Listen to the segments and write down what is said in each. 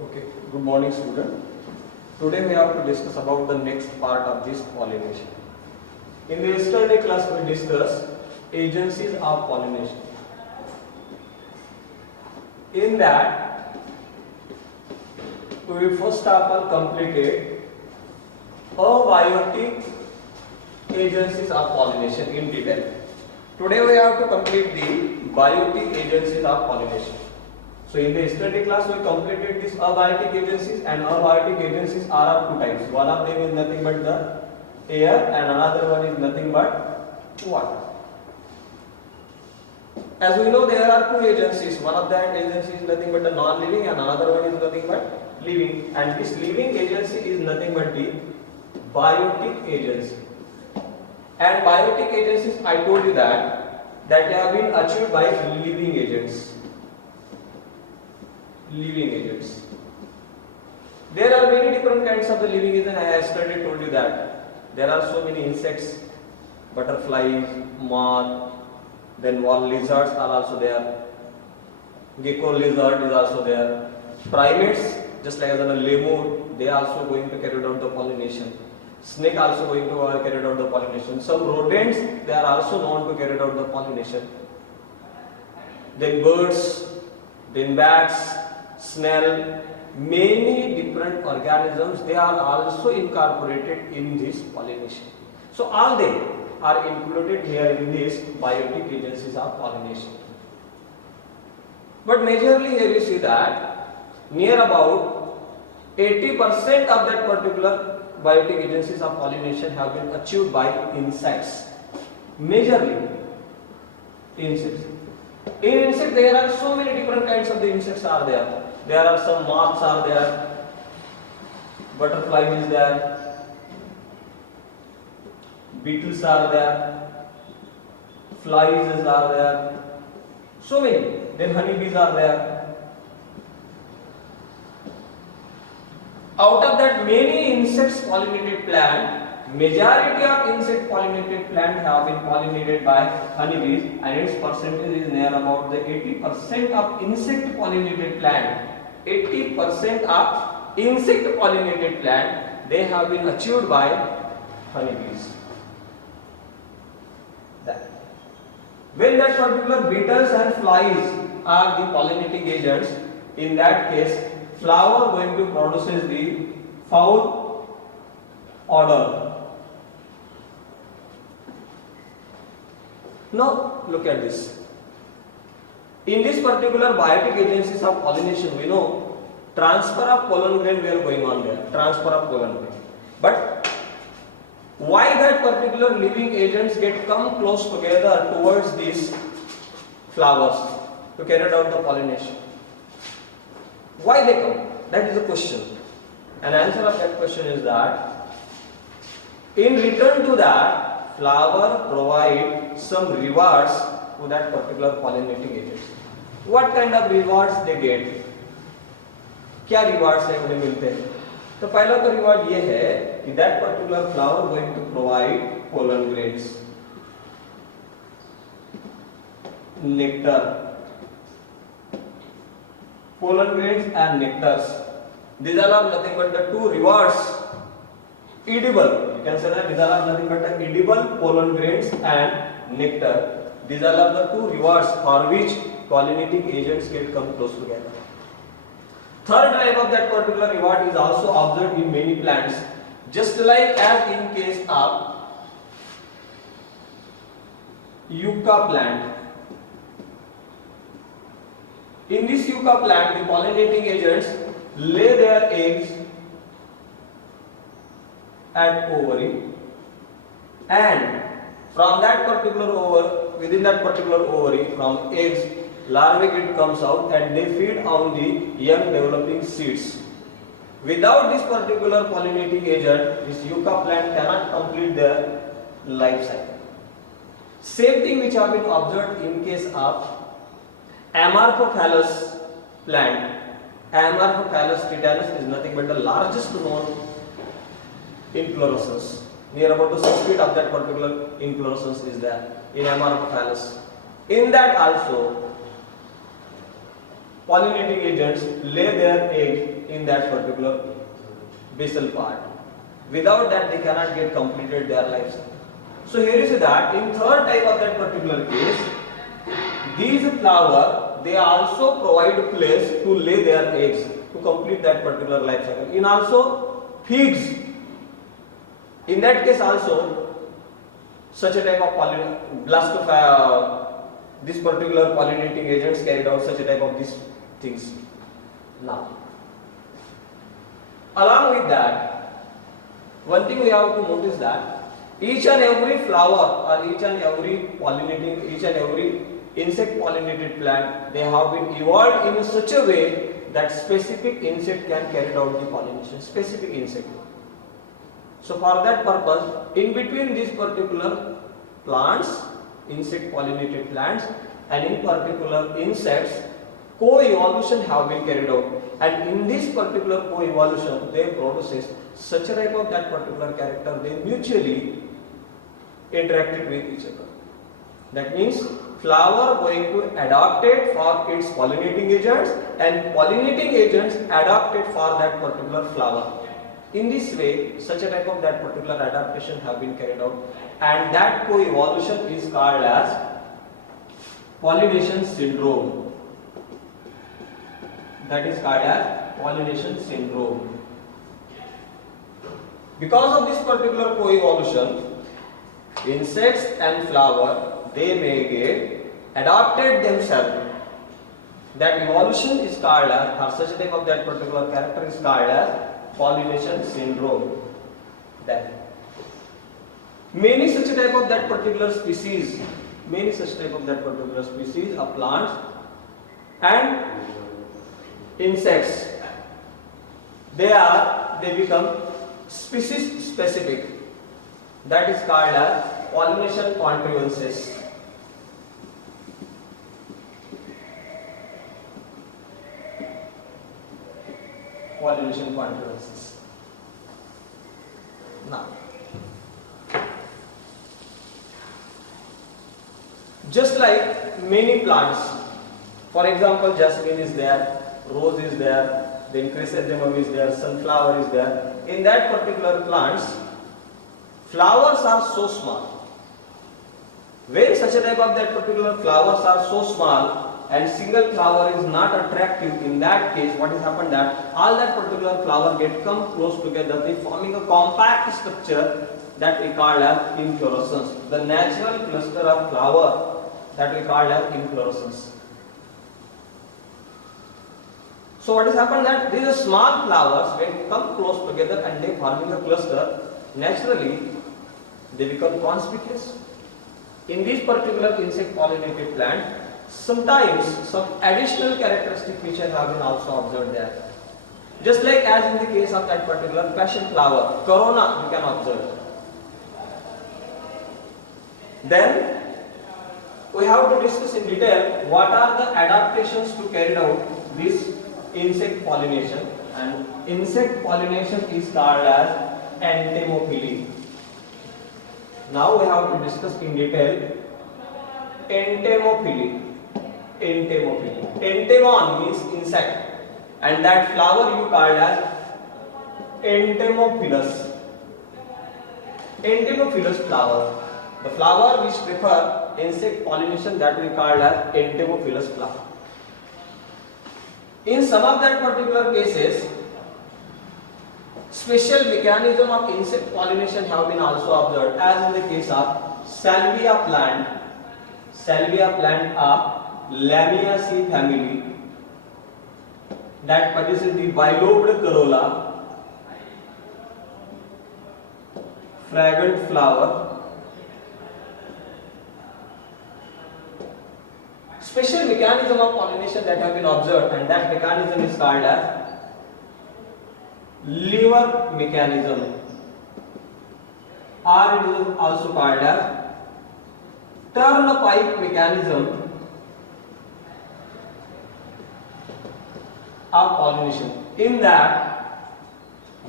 Okay, good morning student. Today we have to discuss about the next part of this pollination. In the yesterday class we discussed agencies of pollination. In that we first of all completed abiotic agencies of pollination in detail. Today we have to complete the biotic agencies of pollination. So in the yesterday class we completed these abiotic agencies, and abiotic agencies are of two types. One of them is nothing but the air and another one is nothing but water. As we know, there are two agencies. One of that agency is nothing but the non-living and another one is nothing but living, and this living agency is nothing but the biotic agency. And biotic agencies, I told you that they have been achieved by living agents. Living agents. There are many different kinds of the living agents. I yesterday told you that there are so many insects, butterflies, moth, then wall lizards are also there. Gecko lizard is also there. Primates, just like as a lemur, they are also going to carry out the pollination. Snake also going to carry out the pollination. Some rodents, they are also known to carry out the pollination. Then birds, then bats, snail, many different organisms, they are also incorporated in this pollination. So all they are included here in this biotic agencies of pollination. But majorly here you see that near about 80% of that particular biotic agencies of pollination have been achieved by insects. Majorly insects. In insects there are so many different kinds of the insects are there. There are some moths are there, butterflies is there, beetles are there, flies are there, so many. Then honeybees are there. Out of that many insects pollinated plant, majority of insect pollinated plant have been pollinated by honeybees, and its percentage is near about the 80% of insect pollinated plant. 80% of insect pollinated plant, they have been achieved by honeybees. That. When that particular beetles and flies are the pollinating agents, in that case flower going to produces the foul odor. Now look at this. In this particular biotic agencies of pollination, we know transfer of pollen grain were going on there. Transfer of pollen grain. But why that particular living agents get come close together towards these flowers to carry out the pollination? Why they come? That is the question. An answer of that question is that in return to that, flower provide some rewards to that particular pollinating agents. What kind of rewards they get? क्या rewards है उन्हें मिलते हैं? तो पहला तो reward ये है कि that particular flower going to provide pollen grains, nectar, pollen grains and nectars. These are nothing but the two rewards. Edible, you can say that these are nothing but the edible pollen grains and nectar. These are the two rewards for which pollinating agents get come close together. Third type of that particular reward is also observed in many plants, just like as in case of yucca plant. In this yucca plant, the pollinating agents lay their eggs at ovary, and from that particular within that particular ovary, from eggs, larvae it comes out and they feed on the young developing seeds. Without this particular pollinating agent, this yucca plant cannot complete their life cycle. Same thing which have been observed in case of Amorphophallus plant. Amorphophallus titanus is nothing but the largest known inflorescence. Near about the 6 feet of that particular inflorescence is there in Amorphophallus. In that also pollinating agents lay their egg in that particular basal part. Without that, they cannot get completed their life cycle. So here you see that in third type of that particular case, these flower they also provide place to lay their eggs to complete that particular life cycle. In also figs, in that case also such a type of this particular pollinating agents carried out such a type of these things. Now, along with that, one thing we have to notice that each and every flower or each and every insect pollinated plant, they have been evolved in such a way that specific insect can carry out the pollination, specific insect. So for that purpose, in between these particular plants, insect pollinated plants, and in particular insects, co-evolution have been carried out, and in this particular co-evolution they produces such a type of that particular character, they mutually interacted with each other. That means flower going to adapted for its pollinating agents and pollinating agents adapted for that particular flower. In this way, such a type of that particular adaptation have been carried out, and that co-evolution is called as pollination syndrome. That is called as pollination syndrome. Because of this particular co-evolution, insects and flower, they may get adapted themselves. That evolution is called as, or such a type of that particular character is called as pollination syndrome. Then many such type of that particular species, of plants and insects, they become species specific. That is called as pollination contrivances. Pollination contrivances. Now, just like many plants, for example, jasmine is there, rose is there, then chrysanthemum is there, sunflower is there. In that particular plants, flowers are so small. When such a type of that particular flowers are so small and single flower is not attractive, in that case what has happened that all that particular flower get come close together, they forming a compact structure that we call as inflorescence. The natural cluster of flower that we call as inflorescence. So what has happened that these small flowers when come close together and they forming a cluster, naturally they become conspicuous. In this particular insect pollinated plant, sometimes some additional characteristic features have been also observed there. Just like as in the case of that particular passion flower, corona we can observe. Then we have to discuss in detail what are the adaptations to carry out this insect pollination, and insect pollination is called as entomophily. Now we have to discuss in detail entomophily. Entomon means insect, and that flower you called as entomophilous. Entomophilous flower. The flower which prefer insect pollination, that we call as entomophilous flower. In some of that particular cases, special mechanism of insect pollination have been also observed, as in the case of salvia plant of Lamiaceae family, that produces the bilobed corolla, fragrant flower. Special mechanism of pollination that have been observed, and that mechanism is called as lever mechanism, or it is also called as turnpike mechanism of pollination. In that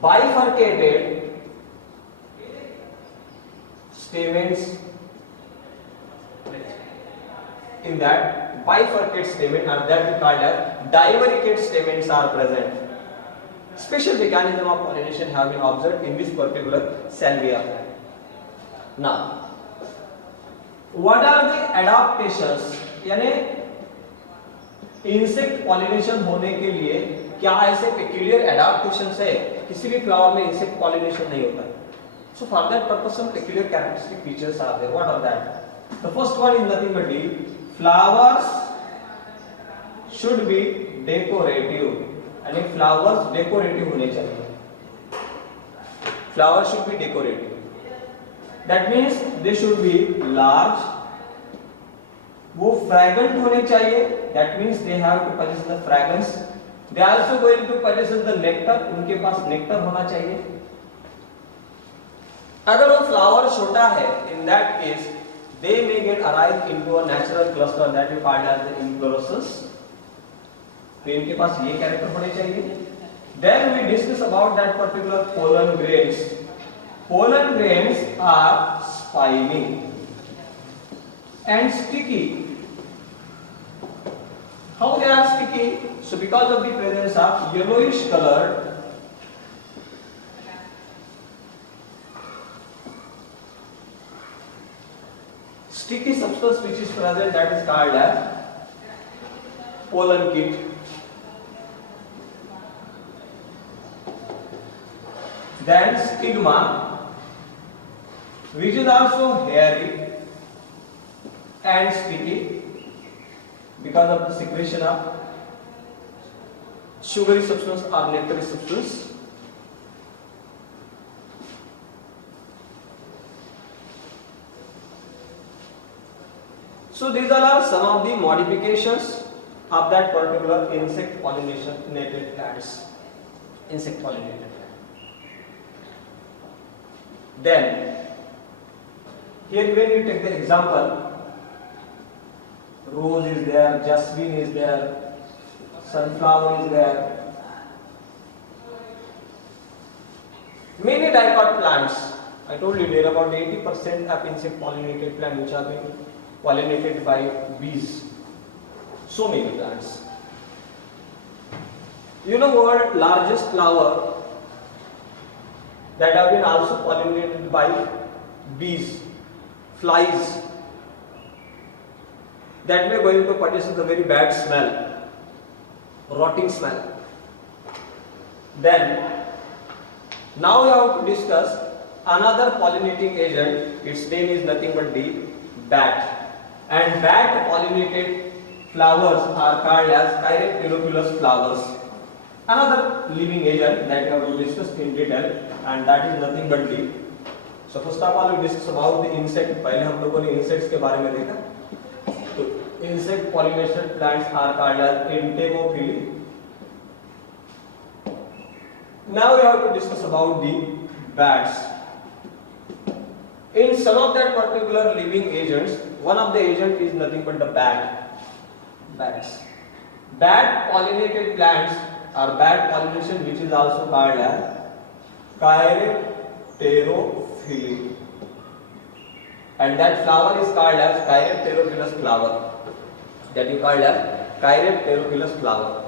bifurcated stamens, bifurcate stamen are that we called as divaricate stamens are present. Special mechanism of pollination have been observed in this particular salvia plant. Now, what are the adaptations? यानी insect pollination होने के लिए क्या ऐसे peculiar adaptations है? किसी भी flower में इंसेक्ट पॉलिनेशन नहीं होता है. So for that purpose some peculiar characteristic features are there. What are that? The first one is nothing but the flowers should be decorative. यानी flowers decorative होने चाहिए. Flowers should be decorative. That means they should be large. वो fragrant होने चाहिए. That means they have to possess the fragrance. They are also going to possess the nectar. उनके पास nectar होना चाहिए. अगर वो फ्लावर छोटा है, in that case, they may get arrive into a natural cluster that we call as the inflorescence. तो इनके पास ये कैरेक्टर होने चाहिए. Then we discuss about that particular pollen grains. Pollen grains are spiny and sticky. How they are sticky? So because of the presence of yellowish colored sticky substance which is present, that is called as pollen kit. Then stigma, which is also hairy and sticky because of the secretion of sugary substance or nectarous substance. So these all are some of the modifications of that particular insect pollinated plants. Insect pollinated plant. Then here when you take the example, rose is there, jasmine is there, sunflower is there. Many dicot plants. I told you there are about 80% of insect pollinated plants which are being pollinated by bees. So many plants. You know world largest flower that have been also pollinated by bees, flies, that may going to produce a very bad smell, rotting smell. Then now we have to discuss another pollinating agent. Its name is nothing but the bat. And bat pollinated flowers are called as Cheiropterophilus flowers. Another living agent that we have to discuss in detail, and that is nothing but the. So first of all we discuss about the insect. पहले हम लोगों ने insects के बारे में देखा. तो insect pollination plants are called as entomophily. Now we have to discuss about the bats. In some of that particular living agents, one of the agent is nothing but the bats. Bat pollinated plants or bat pollination, which is also called as Cheiropterophily, and that flower is called as Cheiropterophilus flower. That you called as Cheiropterophilus flower.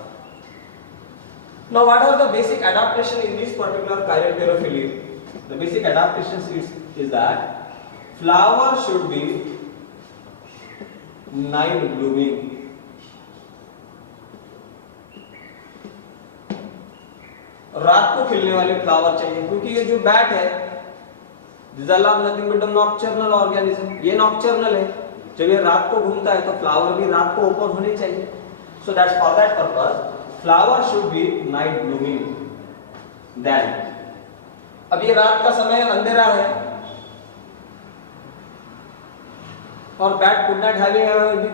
Now, what are the basic adaptation in this particular Cheiropterophily? The basic adaptations is that flower should be night blooming. रात को खिलने वाले flower चाहिए, क्योंकि ये जो bat है, these are nothing but nocturnal organism. ये nocturnal है. जब ये रात को घूमता है तो फ्लावर भी रात को ओपन होने चाहिए. So that's for that purpose, flower should be night blooming. Then, अब ये रात का समय अंधेरा है और bat could not have a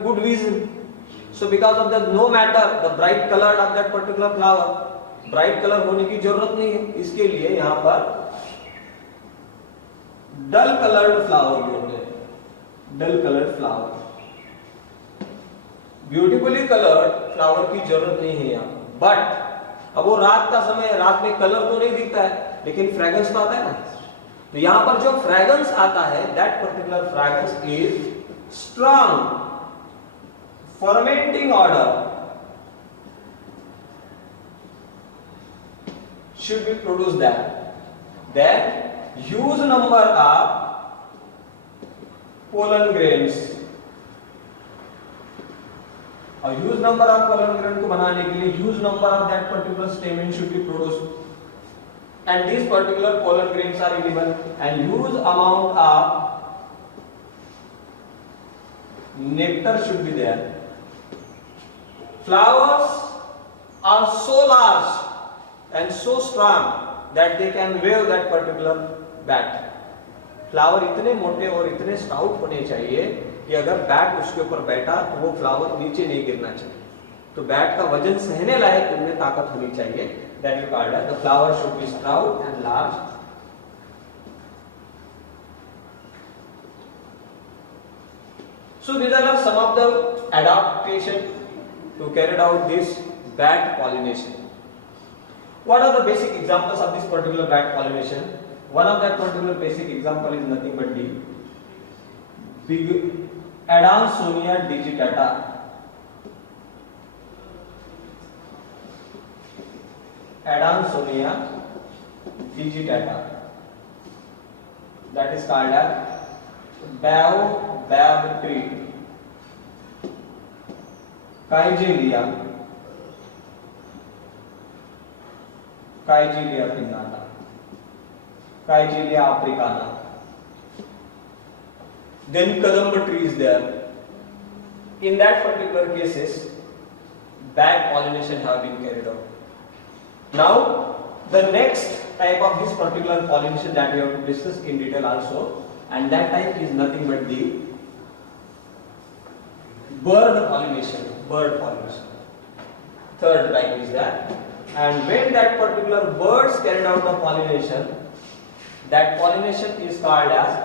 good vision. So because of that, no matter the bright color of that particular flower, bright colour होने की जरूरत नहीं है. इसके लिए यहां पर डल कलर्ड फ्लावर बोलते हैं. Dull coloured flower, beautifully coloured flower की जरूरत नहीं है यहां. बट अब वो रात का समय, रात में कलर तो नहीं दिखता है, लेकिन फ्रेग्रेंस तो आता है ना. तो यहां पर जो फ्रेग्रेंस आता है, that particular fragrance is strong fermenting order should be produced there. Then huge number of pollen grains, और huge number of pollen grain को बनाने के लिए huge number of that particular stamen should be produced, and these particular pollen grains are edible, and huge amount of nectar should be there. Flowers are so large and so strong that they can wave that particular bat. Flower इतने मोटे और इतने stout होने चाहिए कि अगर bat उसके ऊपर बैठा तो वो फ्लावर नीचे नहीं गिरना चाहिए. तो बैट का वजन सहने लायक उनमें ताकत होनी चाहिए. That you called the flower should B stout and large. So these are some of the adaptation to carry out this bat pollination. What are the basic examples of this particular bat pollination? One of that particular basic example is nothing but the big Adansonia digitata. Adansonia digitata. That is called as baobab tree. Kigelia pinnata. Kigelia africana. Then kadamba tree is there. In that particular cases, bat pollination have been carried out. Now, the next type of this particular pollination that we have to discuss in detail also, and that type is nothing but the bird pollination. Third type is that, and when that particular birds carried out the pollination, that pollination is called as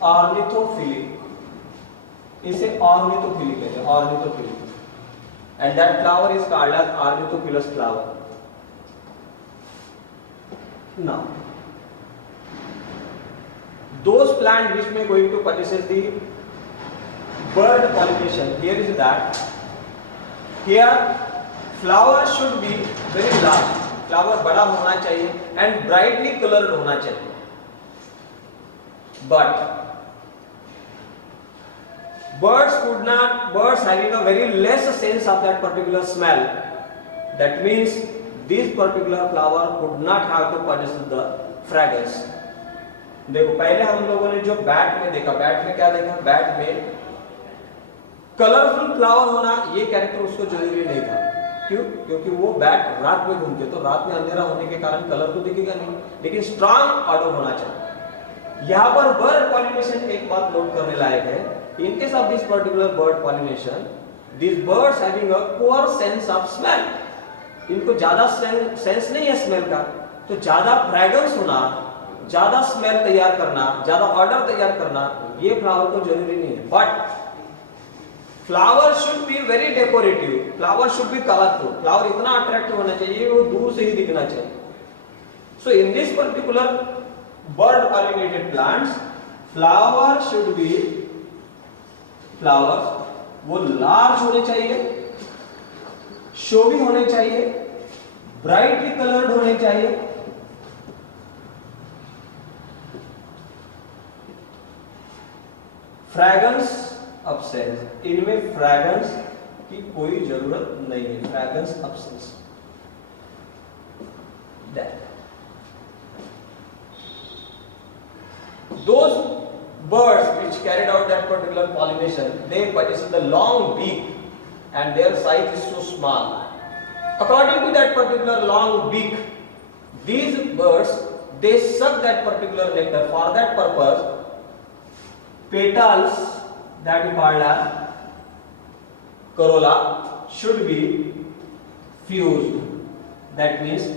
ornithophilic. इसे ornithophilic कहते हैं, ornithophilic, and that flower is called as ornithophilous flower. Now, those plants which may going to purchase the bird pollination, here is that here flower should be very large, flower बड़ा होना चाहिए and brightly colored होना चाहिए. But birds having a very less sense of that particular smell. That means this particular flower could not have to possess the fragrance. देखो पहले हम लोगों ने जो बैट में देखा, बैट में क्या देखा, बैट में कलरफुल फ्लावर होना ये कैरेक्टर उसको जरूरी नहीं था. क्यों? क्योंकि वो बैट रात में घूमते, तो रात में अंधेरा होने के कारण कलर तो दिखेगा नहीं, लेकिन स्ट्रांग ऑर्डर होना चाहिए. यहाँ पर बर्ड पॉलिनेशन एक बात नोट करने लायक है. In case of this particular bird pollination, these birds having a poor sense of smell. इनको ज्यादा सेंस नहीं है स्मेल का, तो ज्यादा फ्रेग्रेंस होना, ज्यादा स्मेल तैयार करना, ज्यादा ऑर्डर तैयार करना ये फ्लावर को जरूरी नहीं है. But flower should be very decorative, flower should be colourful, flower इतना अट्रैक्टिव होना चाहिए वो दूर से ही दिखना चाहिए. So in this particular bird pollinated plants, flower should be, flowers वो लार्ज होने चाहिए, शोभी होने चाहिए, ब्राइटली कलर्ड होने चाहिए, फ्रेग्रेंस अब्सेंस, इनमें फ्रेग्रेंस की कोई जरूरत नहीं है. Fragrance absence. Those birds which carried out that particular pollination, they possess the long beak and their size is so small. According to that particular long beak, these birds they suck that particular nectar. For that purpose, petals that is called as corolla should be fused. That means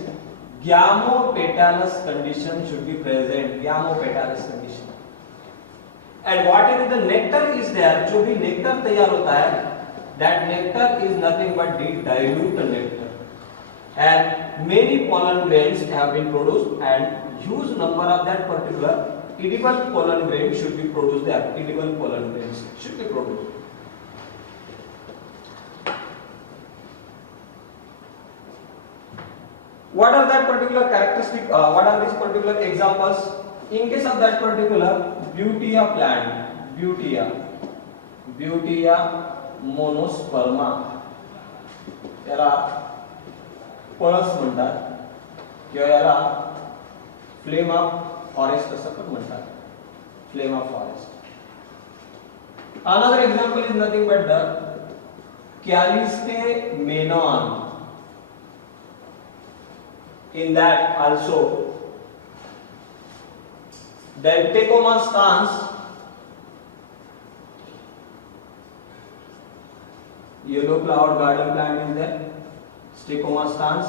gamopetalous condition should be present. Gamopetalous condition. And whatever the nectar is there, जो भी nectar तैयार होता है, that nectar is nothing but the dilute nectar. And many pollen grains have been produced, and huge number of that particular edible pollen grain should be produced there. Edible pollen grains should be produced. What are that particular characteristic? What are these particular examples? In case of that particular Butea plant, Butea monosperma, याला पळस म्हणतात किंवा याला flame of forest असं पण म्हणतात, flame of forest. Another example is nothing but the Calliste menon. In that also Deltecoma stans, yellow flower garden plant is there, Stechoma stans.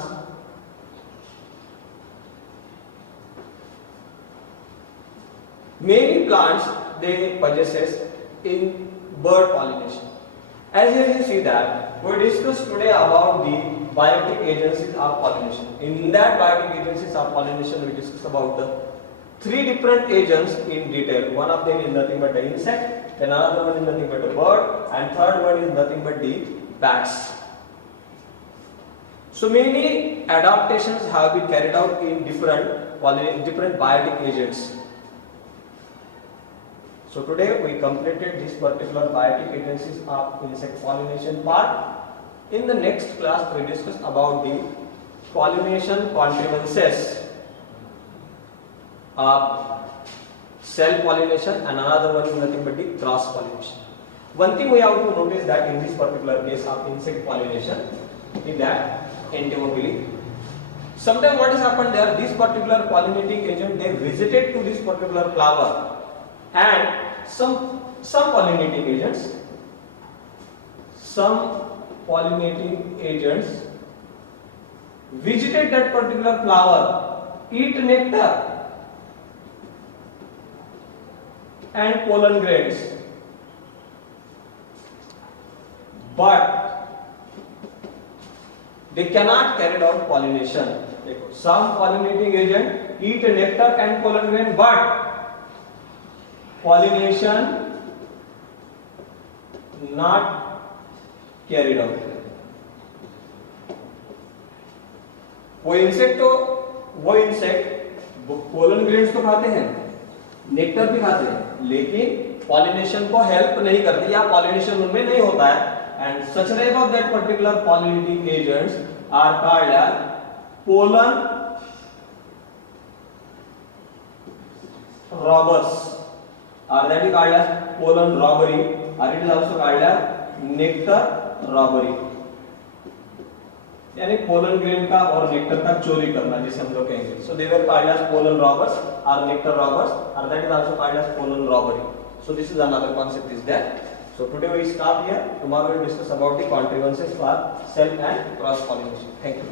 Many plants they possesses in bird pollination. As you can see that we discussed today about the biotic agencies of pollination. In that biotic agencies of pollination we discussed about the three different agents in detail. One of them is nothing but the insect, then another one is nothing but the bird, and third one is nothing but the bats. So many adaptations have been carried out in different biotic agents. So today we completed this particular biotic agencies of insect pollination part. In the next class we discuss about the pollination contrivances of self pollination, and another one is nothing but the cross pollination. One thing we have to notice that in this particular case of insect pollination is that entomophily. Sometimes what has happened there, this particular pollinating agent they visited to this particular flower, and some pollinating agents visited that particular flower, eat nectar and pollen grains, but they cannot carry out pollination. Some pollinating agent eat nectar and pollen grain, but pollination not carried out. वो insect pollen grains तो खाते हैं, nectar भी खाते हैं, लेकिन pollination को help नहीं करते या पॉलिनेशन उनमें नहीं होता है. And such type of that particular pollinating agents are called as pollen robbers, or that is called as pollen robbery, or it is also called as nectar robbery. यानी pollen grain का और nectar का चोरी करना जिसे हम लोग कहेंगे. So they were called as pollen robbers or nectar robbers, or that is also called as pollen robbery. So this is another concept is there. So today we stop here. Tomorrow we will discuss about the contrivances for self and cross pollination. Thank you.